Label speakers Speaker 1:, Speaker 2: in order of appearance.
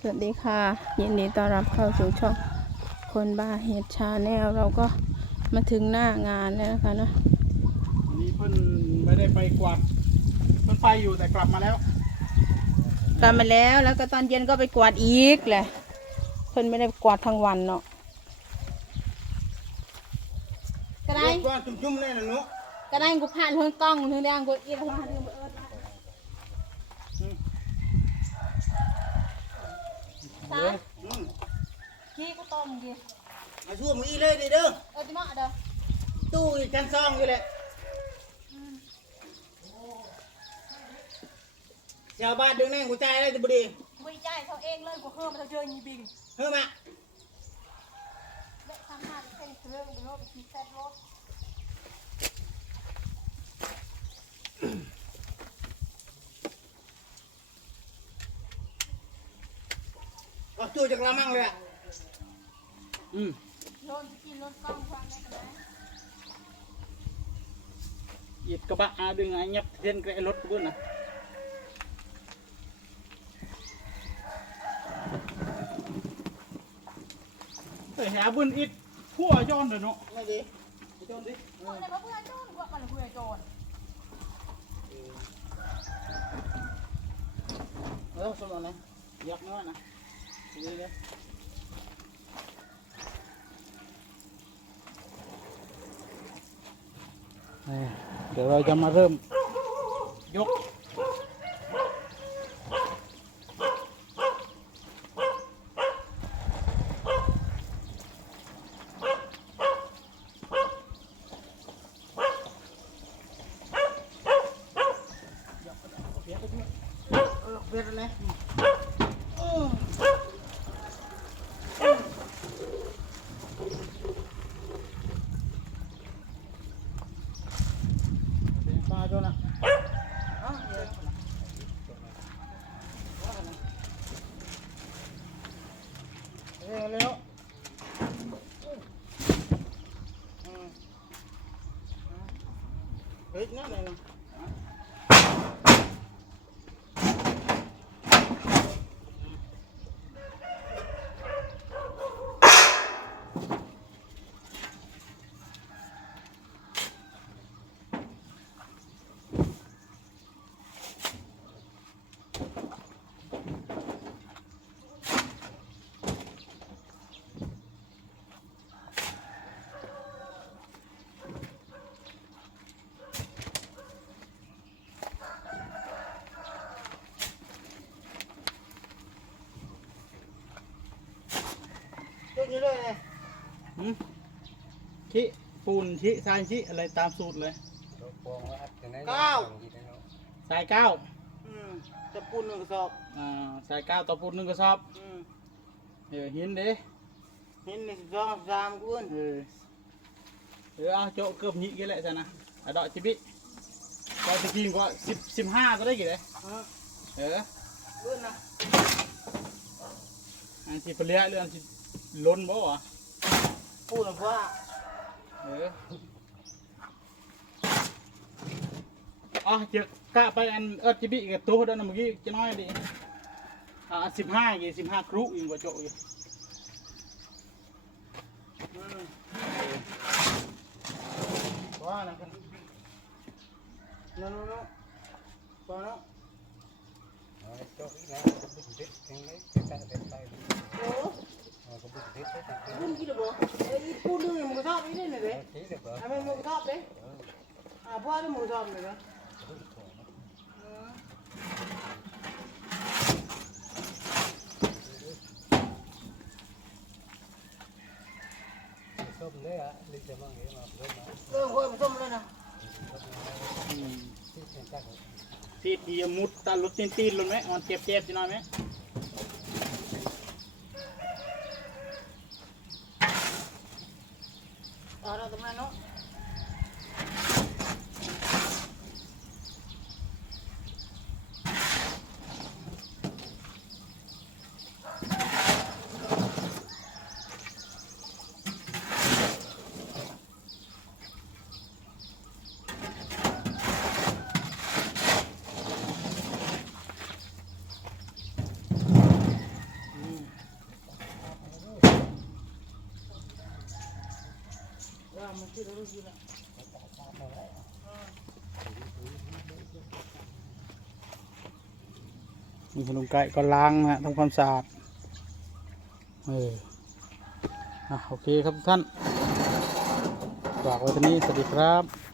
Speaker 1: สวัสดีค่ะ ยินดีต้อนรับเข้าสู่ช่องคนบ้าเห็ดชาแนลเราก็มาถึงหน้างานแล้วนะคะเนอะ
Speaker 2: วันนี้เพิ่นไม่ได้ไปกวาดเพิ่นไปอยู่แต่กลับมาแล้ว
Speaker 1: กลับมาแล้วแล้วก็ตอนเย็นก็ไปกวาดอีกแหละเพิ่นไม่ได้กวาดทั้งวันเนาะก็ได้
Speaker 2: ก็จุ่มๆเลยนะหนุ
Speaker 1: ก็ได้กูผ่านเพิ่งกล้องเพิ่งแดงกูอีกแล้วผ่าน เพิ่งเอิร์ดมาตา
Speaker 2: อืม
Speaker 1: ขี้กูต้มกิน
Speaker 2: มาช่วงนี้เลยดิเด้อ
Speaker 1: เออจิมาเด้อ
Speaker 2: ตู้อีกกันซองอยู่แหละชาวบ้านดึงแน่งกูใจายได้จะบุดี
Speaker 1: บริจาคเขาเองเลยกูเพิ่มมาเจอยีบิง
Speaker 2: เฮ้ยมา
Speaker 1: เด็กทำมาเป็นเครื่องเป็นรถเป็นแซ่บรถ
Speaker 2: ก็ตู้จากละมั่งเลยอ่ะอืม
Speaker 1: โยนกินรถกล้องฟังได้กันนะ
Speaker 2: หยิบกระบะอาดึงไอ้ยับเทียนกระรถกูเบิ้ลนะเฮ้ยหาบุญอิดพัวย้อนเลยเนาะไม่ดีไปย้อนดิ
Speaker 1: คนเลยว่าเพื่อนโจรว่ามันเพื่อนโจร
Speaker 2: เออสมองนะยักน้อย นะดีเลยเดี๋ยวเราจะมาเริ่มยก เวียดเลย Wait nga, na lang. นั่เลยนะยกนี้เลยชิปูนชิทรายชิอะไรตามสูตรเลยเก้าสายเก้า
Speaker 3: อืมจะปูนหนึ่งกระสอบ
Speaker 2: อ่าสายเก้าต่อปูนหนึ่งกระสอบ
Speaker 3: อืม
Speaker 2: เออหินเด้
Speaker 3: เห็นหนึ่งสองสามกุ้น
Speaker 2: เออเออเอาโจะเกือบหยิกันแหละจ้ะนะอะดอกจิบิก็จะกินก็สิบสิบห้าก็ได้กี่เลยเออ
Speaker 3: กุ้นนะ
Speaker 2: อันสิเปลี่ยเรื่องสิ ล้นบ่วะ
Speaker 3: ปูนเพราะว่า
Speaker 2: เอออ๋อเจอกะไปอันเอิร์จิบิกับตัวเดินเมื่อกี้จะน้อยดิอ่าสิบห้ากี่สิบห้าครุอีกว่าโจะอยู่
Speaker 3: อืม
Speaker 2: ว่านะกัน
Speaker 3: นั่นนู่นนู่นปอนนู่นโอ้กุ้ ทำไมหมูกระสอบเด้อ่าพ่อได้หมูกระสอบเลยเว้ยอืมเออค่อยผสมเลยนะ
Speaker 2: ทีเดียมุดตาลุดตีนตีนลงไหมมันเจ็บเจ็บจีน้อยไหม
Speaker 3: Ahora, hermano. มันชื่อรู้ชื่อละ
Speaker 2: มีขนมไก่ก็ล้างนะฮะทำความสะอาด เอออะโอเคครับทุกท่าน ฝากไว้ที่นี้ สวัสดีครับ